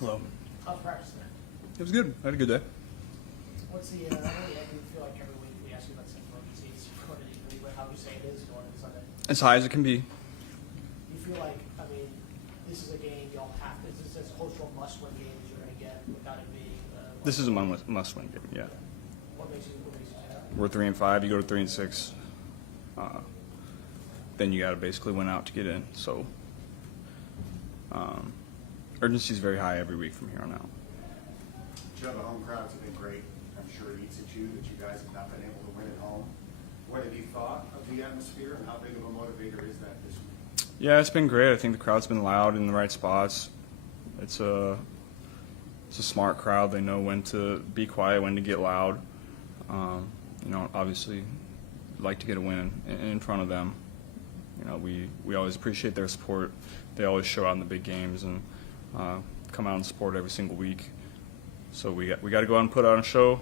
Hello. How's practice there? It was good. I had a good day. What's the, I feel like every week we ask you about Central Disease, but how would you say it is going into Sunday? As high as it can be. You feel like, this is a game y'all have, is this as close to a must-win game as you're going to get without it being? This is a must-win game. Yeah. What makes you say that? We're 3-5. You go to 3-6. Then you got to basically win out to get in. So urgency is very high every week from here on out. Joe, the home crowds have been great. I'm sure it eats at you that you guys have not been able to win at home. What have you thought of the atmosphere, and how big of a motivator is that this week? Yeah, it's been great. I think the crowd's been loud in the right spots. It's a smart crowd. They know when to be quiet, when to get loud. Obviously, like to get a win in front of them. We always appreciate their support. They always show out in the big games and come out and support every single week. So we got to go out and put on a show,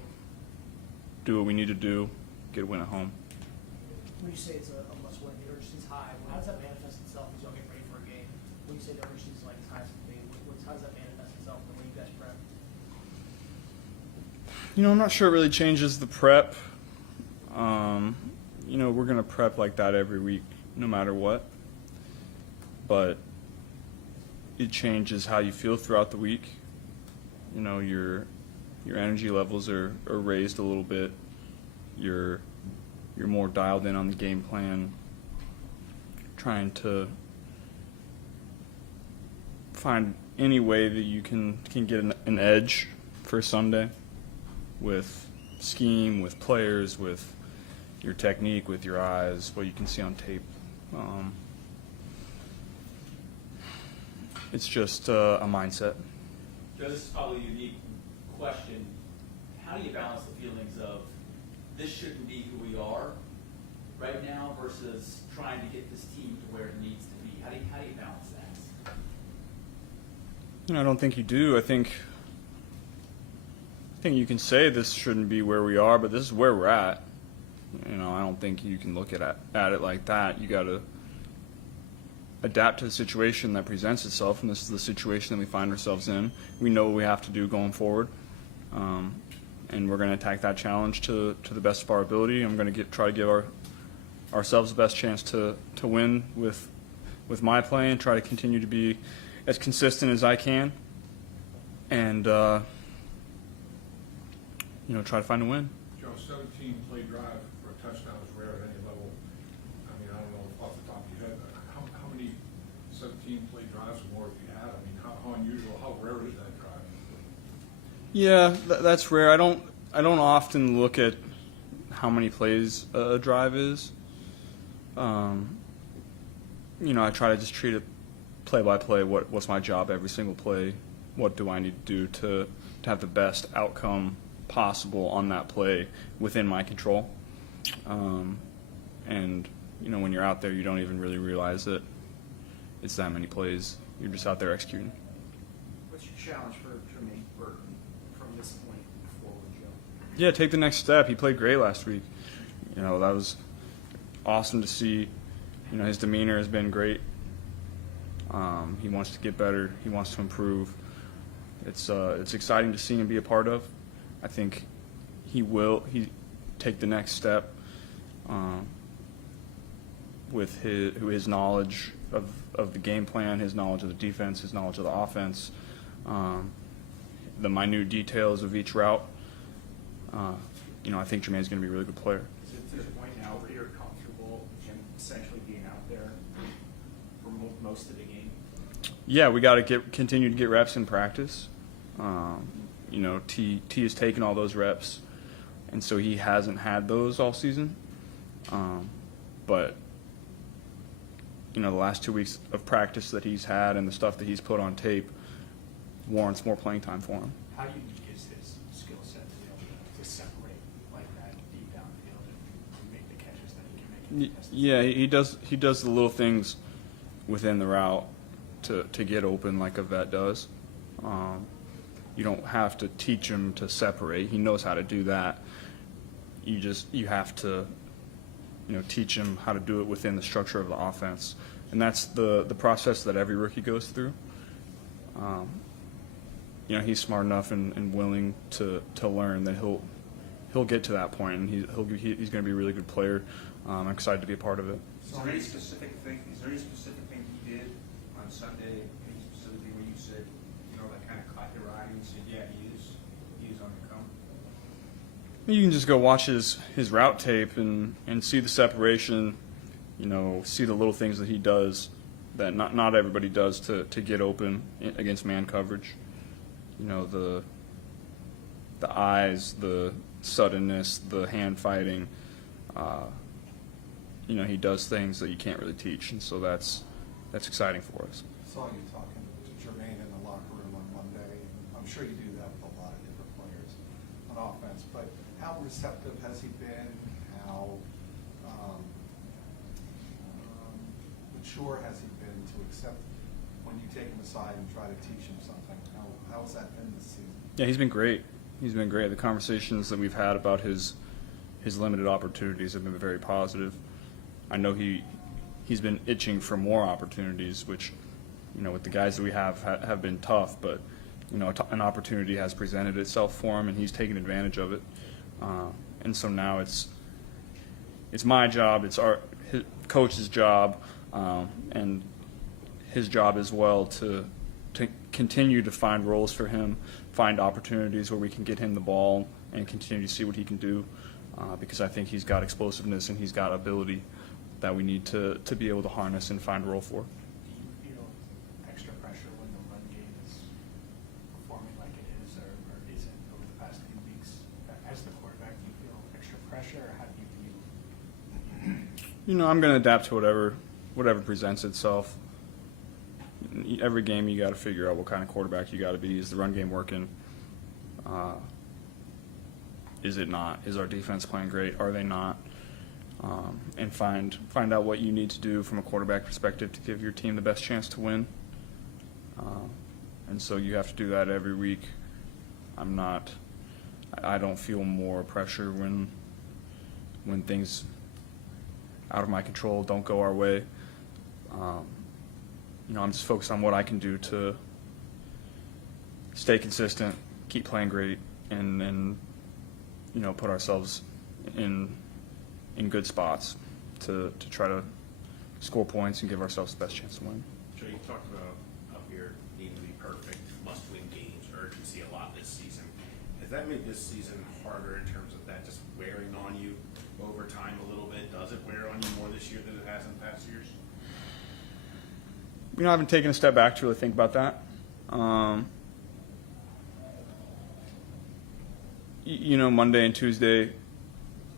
do what we need to do, get a win at home. When you say it's a must-win, the urgency's high, how does that manifest itself as y'all get ready for a game? When you say the urgency's like as high as it can be, how does that manifest itself in the way you guys prep? I'm not sure it really changes the prep. We're going to prep like that every week, no matter what. But it changes how you feel throughout the week. Your energy levels are raised a little bit. You're more dialed in on the game plan, trying to find any way that you can get an edge for Sunday with scheme, with players, with your technique, with your eyes, what you can see on tape. It's just a mindset. Joe, this is probably a unique question. How do you balance the feelings of this shouldn't be who we are right now versus trying to get this team to where it needs to be? How do you balance that? I don't think you do. I think you can say this shouldn't be where we are, but this is where we're at. I don't think you can look at it like that. You got to adapt to the situation that presents itself, and this is the situation that we find ourselves in. We know what we have to do going forward, and we're going to attack that challenge to the best of our ability. I'm going to try to give ourselves the best chance to win with my play, and try to continue to be as consistent as I can, and try to find a win. Joe, 17-play drive for a touchdown is rare at any level. I don't know off the top of your head, how many 17-play drives or more have you had? How unusual, how rare is that drive? Yeah, that's rare. I don't often look at how many plays a drive is. I try to just treat it play by play. What's my job every single play? What do I need to do to have the best outcome possible on that play within my control? When you're out there, you don't even really realize that it's that many plays. You're just out there executing. What's your challenge for Jermaine Burton from this point forward, Joe? Yeah, take the next step. He played great last week. That was awesome to see. His demeanor has been great. He wants to get better. He wants to improve. It's exciting to see him be a part of. I think he take the next step with his knowledge of the game plan, his knowledge of the defense, his knowledge of the offense, the minute details of each route. I think Jermaine's going to be a really good player. Is it to the point now where you're comfortable with him essentially being out there for most of the game? Yeah, we got to continue to get reps in practice. T has taken all those reps, and so he hasn't had those all season. But the last 2 weeks of practice that he's had and the stuff that he's put on tape warrants more playing time for him. How unique is his skill set to be able to separate like that deep downfield and make the catches that he can make? Yeah, he does the little things within the route to get open like a vet does. You don't have to teach him to separate. He knows how to do that. You have to teach him how to do it within the structure of the offense. And that's the process that every rookie goes through. you know, he's smart enough and willing to learn that he'll get to that point, and he's going to be a really good player. I'm excited to be a part of it. Is there any specific thing he did on Sunday, any specific thing where you said, you know, that kind of caught your eye and you said, yeah, he is on the come? You can just go watch his route tape and see the separation, you know, see the little things that he does that not everybody does to get open against man coverage. You know, the eyes, the suddenness, the hand fighting. You know, he does things that you can't really teach, and so that's exciting for us. Saw you talking to Jermaine in the locker room on Monday. I'm sure you do that with a lot of different players on offense, but how receptive has he been? How mature has he been to accept when you take him aside and try to teach him something? How has that been this season? Yeah, he's been great. He's been great. The conversations that we've had about his limited opportunities have been very positive. I know he's been itching for more opportunities, which, you know, with the guys that we have been tough, but, you know, an opportunity has presented itself for him, and he's taken advantage of it. And so now it's my job, it's his coach's job, and his job as well to continue to find roles for him, find opportunities where we can get him the ball and continue to see what he can do, because I think he's got explosiveness and he's got ability that we need to be able to harness and find a role for. Do you feel extra pressure when the run game is performing like it is, or is it over the past few weeks? As the quarterback, do you feel extra pressure, or how do you view? You know, I'm going to adapt to whatever presents itself. Every game you got to figure out what kind of quarterback you got to be. Is the run game working? Is it not? Is our defense playing great? Are they not? And find out what you need to do from a quarterback perspective to give your team the best chance to win. And so you have to do that every week. I don't feel more pressure when things out of my control don't go our way. You know, I'm just focused on what I can do to stay consistent, keep playing great, and you know, put ourselves in good spots to try to score points and give ourselves the best chance to win. Joe, you talked about up here needing to be perfect, must-win games, urgency a lot this season. Has that made this season harder in terms of that just wearing on you over time a little bit? Does it wear on you more this year than it has in past years? You know, I haven't taken a step back to really think about that. You know, Monday and Tuesday,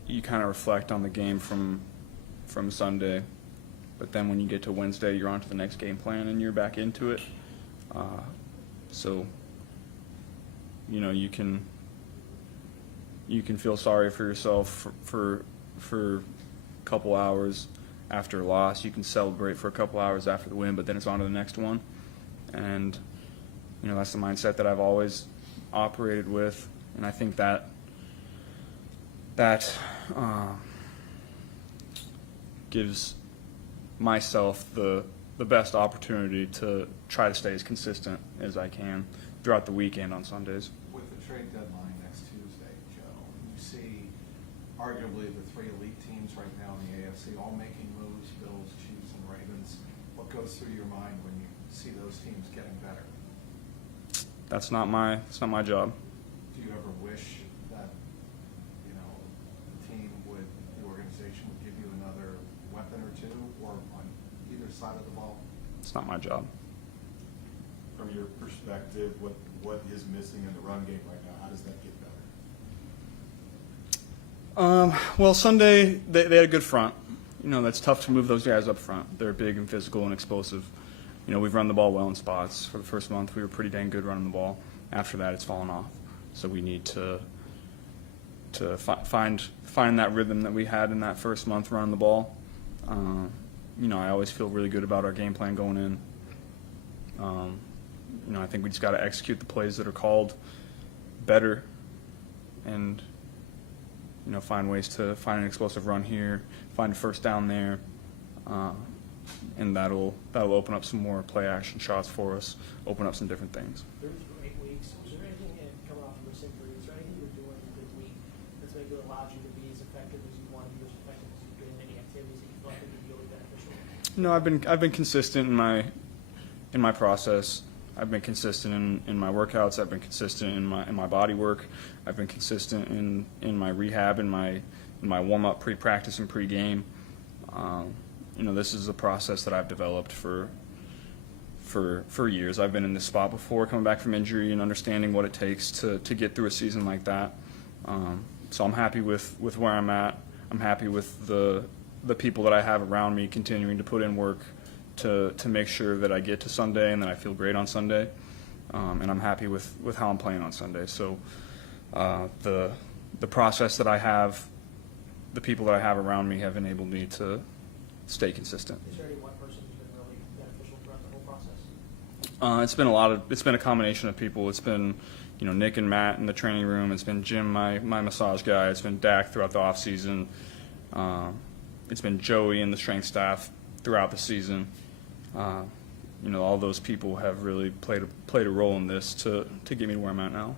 you kind of reflect on the game from Sunday, but then when you get to Wednesday, you're on to the next game plan and you're back into it. So, you know, you can feel sorry for yourself for a couple hours after a loss. You can celebrate for a couple hours after the win, but then it's on to the next one. And, you know, that's the mindset that I've always operated with, and I think that gives myself the best opportunity to try to stay as consistent as I can throughout the weekend on Sundays. With the trade deadline next Tuesday, Joe, you see arguably the three elite teams right now in the AFC all making moves, Bills, Chiefs, and Ravens. What goes through your mind when you see those teams getting better? That's not my job. Do you ever wish that, you know, the organization would give you another weapon or two, or on either side of the ball? It's not my job. From your perspective, what is missing in the run game right now? How does that get better? Well, Sunday, they had a good front. You know, that's tough to move those guys up front. They're big and physical and explosive. You know, we've run the ball well in spots. For the first month, we were pretty dang good running the ball. After that, it's fallen off. So we need to find that rhythm that we had in that first month running the ball. You know, I always feel really good about our game plan going in. You know, I think we just got to execute the plays that are called better, and you know, find ways to find an explosive run here, find a first down there, and that'll open up some more play action shots for us, open up some different things. Through 8 weeks, weeks. Is there anything coming off of this injury? Is there anything you're doing midweek that's maybe allowed you to be as effective as you want to be, as effective as you've been in any activities that you feel like would be really beneficial? No, I've been consistent in my process. I've been consistent in my workouts. I've been consistent in my body work. I've been consistent in my rehab, in my warm up, pre-practice, and pre-game. This is a process that I've developed for years. I've been in this spot before, coming back from injury and understanding what it takes to get through a season like that. So I'm happy with where I'm at. I'm happy with the people that I have around me continuing to put in work to make sure that I get to Sunday and that I feel great on Sunday. And I'm happy with how I'm playing on Sunday. So the process that I have, the people that I have around me have enabled me to stay consistent. Is there any one person who's been really beneficial throughout the whole process? It's been a combination of people. It's been, Nick and Matt in the training room. It's been Jim, my massage guy. It's been Dak throughout the off season. It's been Joey and the strength staff throughout the season. All those people have really played a role in this to get me to where I'm at now.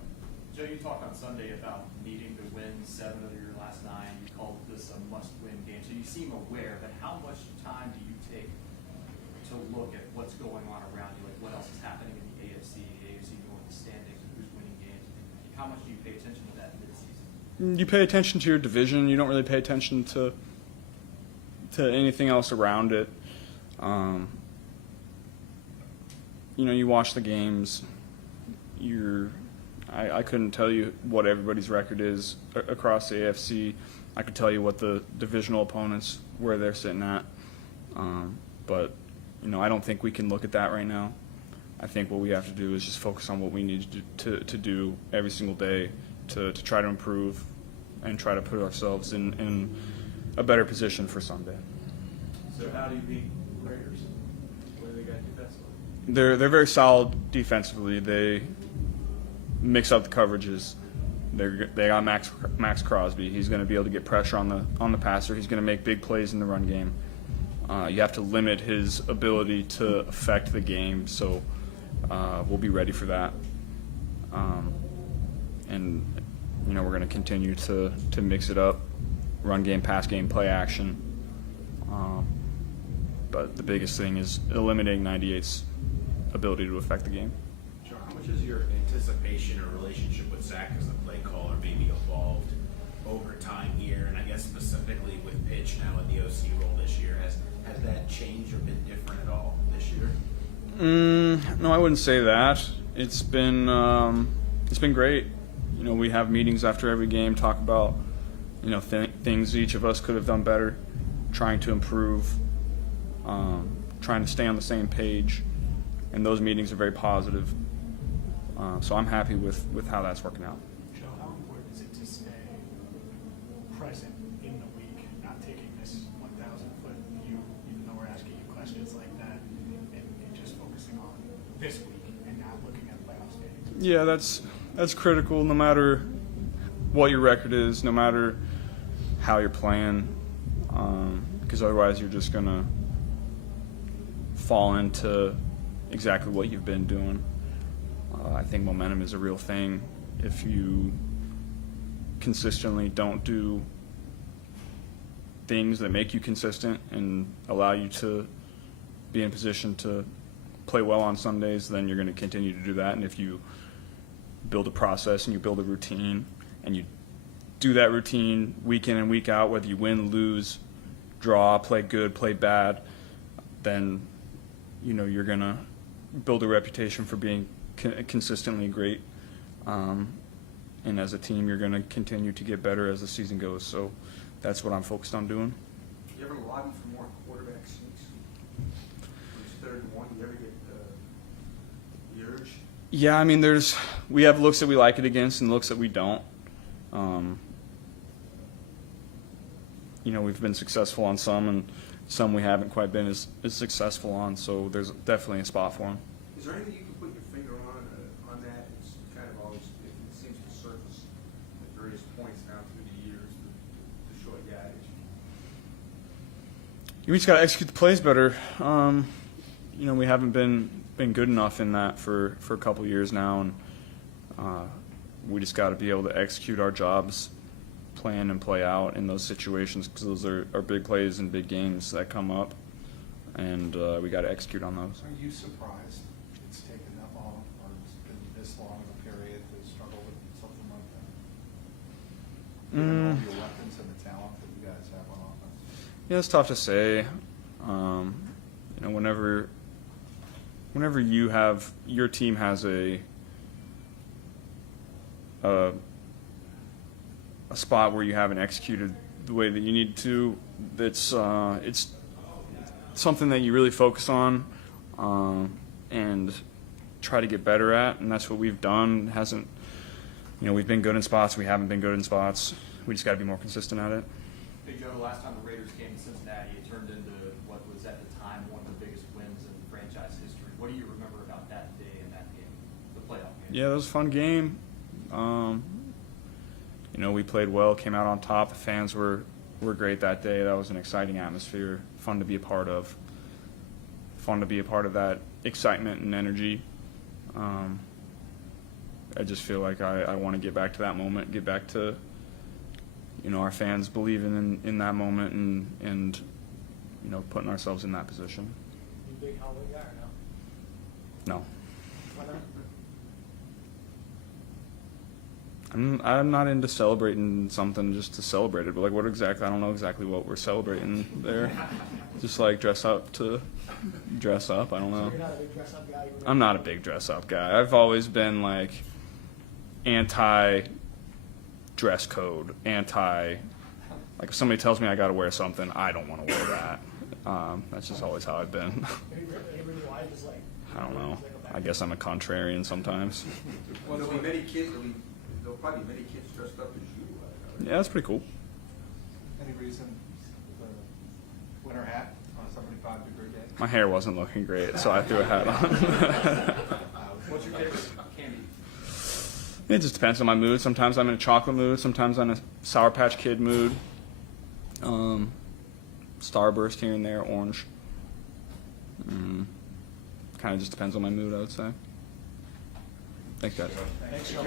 Joe, you talked on Sunday about needing to win 7 of your last 9. You called this a must-win game. So you seem aware, but how much time do you take to look at what's going on around you? Like what else is happening in the AFC North standings, who's winning games? How much do you pay attention to that mid-season? You pay attention to your division. You don't really pay attention to anything else around it. You watch the games. I couldn't tell you what everybody's record is across the AFC. I could tell you what the divisional opponents, where they're sitting at. But I don't think we can look at that right now. I think what we have to do is just focus on what we need to do every single day to try to improve and try to put ourselves in a better position for Sunday. So how do you beat Raiders? What do they got defensively? They're very solid defensively. They mix up the coverages. They got Max Crosby. He's going to be able to get pressure on the passer. He's going to make big plays in the run game. You have to limit his ability to affect the game. So we'll be ready for that. And we're going to continue to mix it up: run game, pass game, play action. But the biggest thing is eliminating 98's ability to affect the game. Joe, how much has your anticipation or relationship with Zach as a play caller maybe evolved over time here? And I guess specifically with Pitch now in the OC role this year, has that changed or been different at all this year? No, I wouldn't say that. It's been great. We have meetings after every game, talk about things each of us could have done better, trying to improve, trying to stay on the same page, and those meetings are very positive. So I'm happy with how that's working out. Joe, how important is it to stay present in the week, not taking this 1,000-foot view, even though we're asking you questions like that, and just focusing on this week and not looking at playoff standings? Yeah, that's critical. No matter what your record is, no matter how you're playing, because otherwise you're just gonna fall into exactly what you've been doing. I think momentum is a real thing. If you consistently don't do things that make you consistent and allow you to be in position to play well on Sundays, then you're going to continue to do that. And if you build a process and you build a routine and you do that routine week in and week out, whether you win, lose, draw, play good, play bad, then you're going to build a reputation for being consistently great. And as a team, you're going to continue to get better as the season goes. So that's what I'm focused on doing. Do you ever lobby for more quarterback sneaks? When it's 3rd and 1, you ever get the urge? Yeah, I mean, we have looks that we like it against and looks that we don't. We've been successful on some, and some we haven't quite been as successful on. So there's definitely a spot for them. Is there anything you can put your finger on that? It's kind of always, it seems to surface at various points down through the years, the short yardage. We just got to execute the plays better. We haven't been good enough in that for a couple years now, and We just got to be able to execute our jobs, plan and play out in those situations, because those are big plays and big games that come up, and we got to execute on those. Are you surprised it's taken that long, or it's been this long of a period to struggle with something like that? Given all your weapons and the talent that you guys have on offense? Yeah, it's tough to say. Whenever you have your team has a spot where you haven't executed the way that you need to, it's something that you really focus on and try to get better at, and that's what we've done. We've been good in spots, we haven't been good in spots. We just got to be more consistent at it. Hey, Joe, the last time the Raiders came to Cincinnati, it turned into what was at the time one of the biggest wins in franchise history. What do you remember about that day and that game, the playoff game? Yeah, it was a fun game. We played well, came out on top. The fans were great that day. That was an exciting atmosphere, fun to be a part of. Fun to be a part of that excitement and energy. I just feel like I want to get back to that moment, get back to our fans believing in that moment and putting ourselves in that position. You big Halloween guy or no? No. Why not? I'm not into celebrating something just to celebrate it, but like what exactly? I don't know exactly what we're celebrating there. Just like dress up to dress up. I don't know. So you're not a big dress up guy? I'm not a big dress up guy. I've always been like anti dress code, like if somebody tells me I got to wear something, I don't want to wear that. That's just always how I've been. Any reason why? Just like, I don't know. I guess I'm a contrarian sometimes. Well, there'll be many kids, there'll probably be many kids dressed up as you. Yeah, that's pretty cool. Any reason the winter hat on a 75-degree day? My hair wasn't looking great, so I threw a hat on. What's your favorite candy? It just depends on my mood. Sometimes I'm in a chocolate mood. Sometimes I'm in a Sour Patch Kid mood. Starburst here and there, orange. Kind of just depends on my mood, I would say. Thanks, guys. Thanks, Joe.